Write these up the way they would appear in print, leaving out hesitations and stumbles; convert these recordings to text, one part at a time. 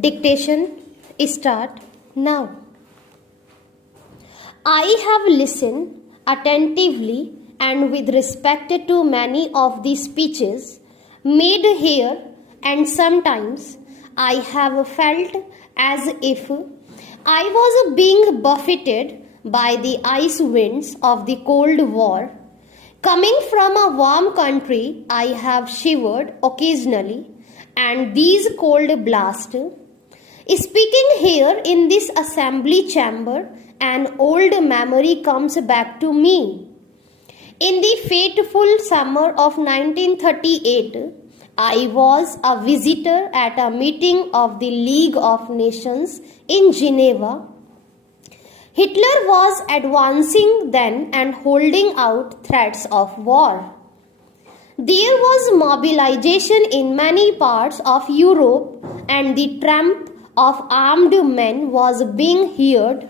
Dictation start now. I have listened attentively and with respect to many of the speeches made here, and sometimes I have felt as if I was being buffeted by the ice winds of the Cold War. Coming from a warm country, I have shivered occasionally, and these cold blasts. Speaking here in this assembly chamber, an old memory comes back to me. In the fateful summer of 1938, I was a visitor at a meeting of the League of Nations in Geneva. Hitler was advancing then and holding out threats of war. There was mobilization in many parts of Europe, and the tramp of armed men was being heard.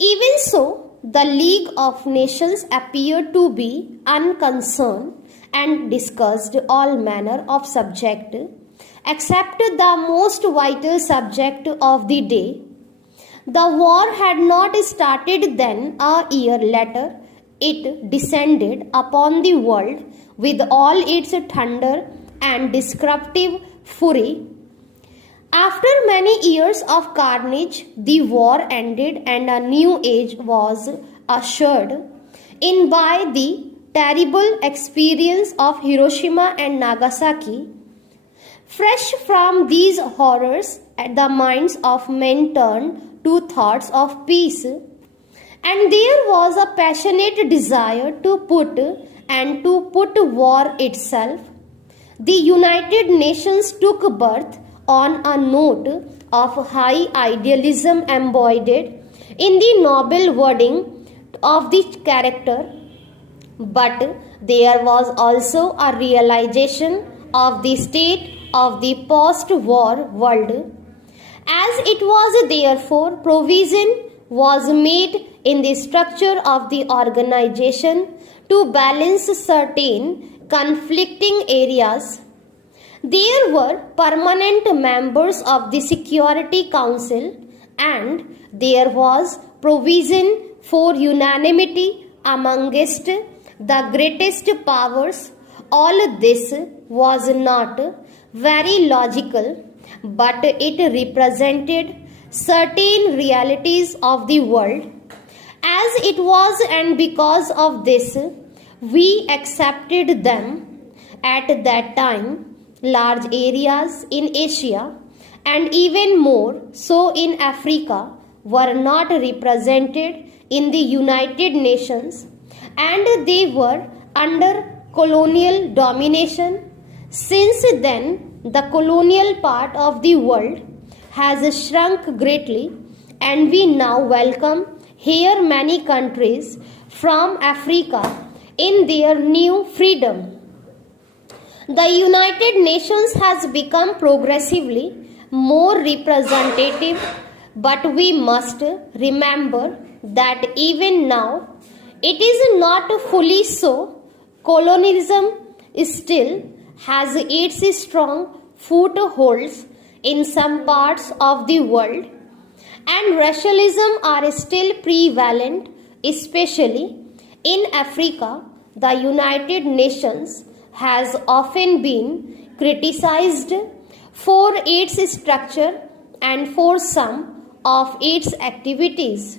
Even so, the League of Nations appeared to be unconcerned and discussed all manner of subjects except the most vital subject of the day. The war had not started then. A year later, it descended upon the world with all its thunder and destructive fury. After many years of carnage, the war ended and a new age was ushered in by the terrible experience of Hiroshima and Nagasaki. Fresh from these horrors, the minds of men turned to thoughts of peace, and there was a passionate desire to put war itself. The United Nations took birth on a note of high idealism embodied in the noble wording of the character, but there was also a realization of the state of the post-war world. As it was therefore provision was made in the structure of the organization to balance certain conflicting areas. There were permanent members of the Security Council, and there was provision for unanimity amongst the greatest powers. All this was not very logical, but it represented certain realities of the world. As it was, and because of this, we accepted them. At that time, large areas in Asia, and even more so in Africa, were not represented in the United Nations, and they were under colonial domination. Since then, the colonial part of the world has shrunk greatly, and we now welcome here many countries from Africa in their new freedom. The United Nations has become progressively more representative, but we must remember that even now it is not fully so. Colonialism still has its strong footholds in some parts of the world, and racialism are still prevalent, especially in Africa. The United Nations has often been criticized for its structure and for some of its activities.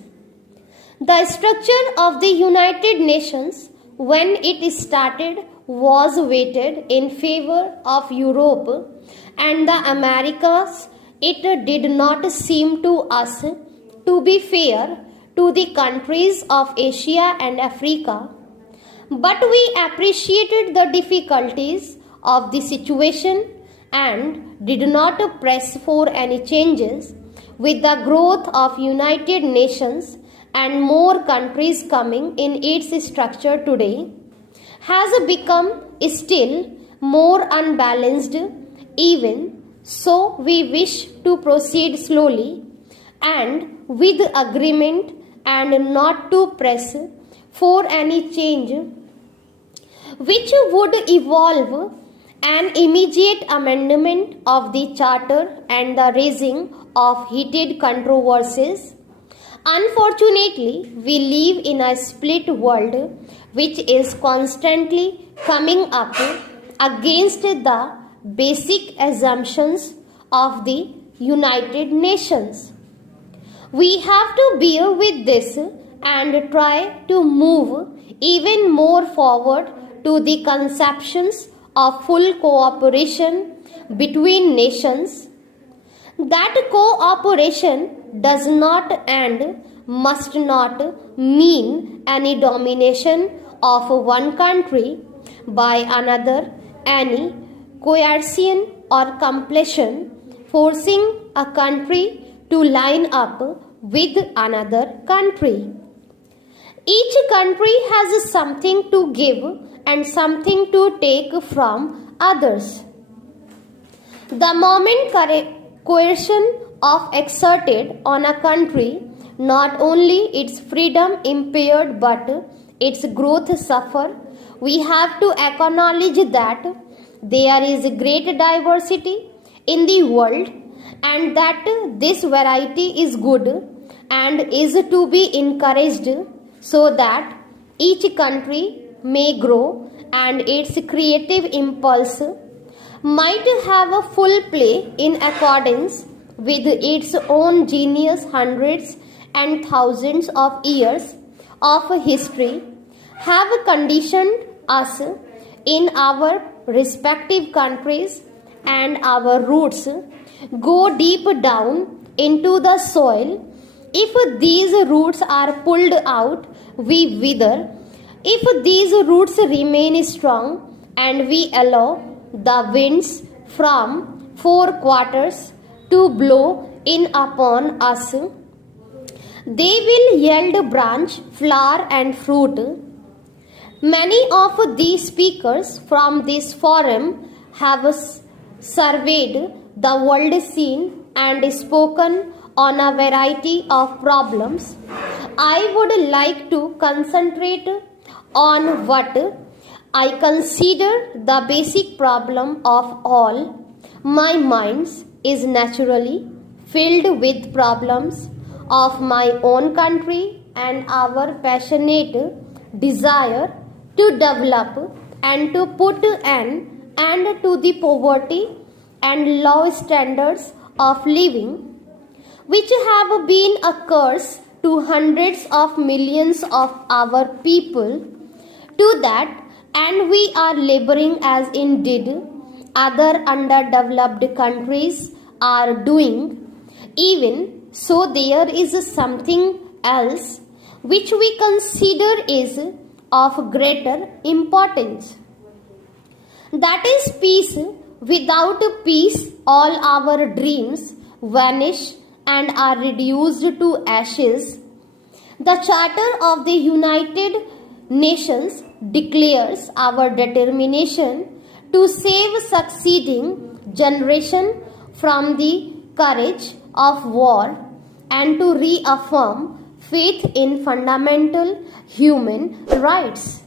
The structure of the United Nations, when it started, was weighted in favor of Europe and the Americas. It did not seem to us to be fair to the countries of Asia and Africa, but we appreciated the difficulties of the situation and did not press for any changes. With the growth of United Nations and more countries coming in, its structure today has become still more unbalanced. Even so, we wish to proceed slowly and with agreement and not to press for any change which would evolve an immediate amendment of the Charter and the raising of heated controversies. Unfortunately, we live in a split world which is constantly coming up against the basic assumptions of the United Nations. We have to bear with this and try to move even more forward to the conceptions of full cooperation between nations. That cooperation does not and must not mean any domination of one country by another, any coercion or compulsion forcing a country to line up with another country. Each country has something to give and something to take from others. The moment coercion of exerted on a country, not only its freedom impaired but its growth suffer. We have to acknowledge that there is great diversity in the world and that this variety is good and is to be encouraged so that each country may grow and its creative impulse might have a full play in accordance with its own genius. Hundreds and thousands of years of history have conditioned us in our respective countries, and our roots go deep down into the soil. If these roots are pulled out, we wither. If these roots remain strong and we allow the winds from four quarters to blow in upon us, they will yield branch, flower, and fruit. Many of the speakers from this forum have surveyed the world scene and spoken on a variety of problems. I would like to concentrate on what I consider the basic problem of all. My mind is naturally filled with problems of my own country and our passionate desire to develop and to put an end to the poverty and low standards of living which have been a curse to hundreds of millions of our people. To that and we are laboring as indeed other underdeveloped countries are doing. Even so, there is something else which we consider is of greater importance. That is peace. Without peace, all our dreams vanish and are reduced to ashes. The Charter of the United Nations declares our determination to save succeeding generation from the courage of war and to reaffirm faith in fundamental human rights.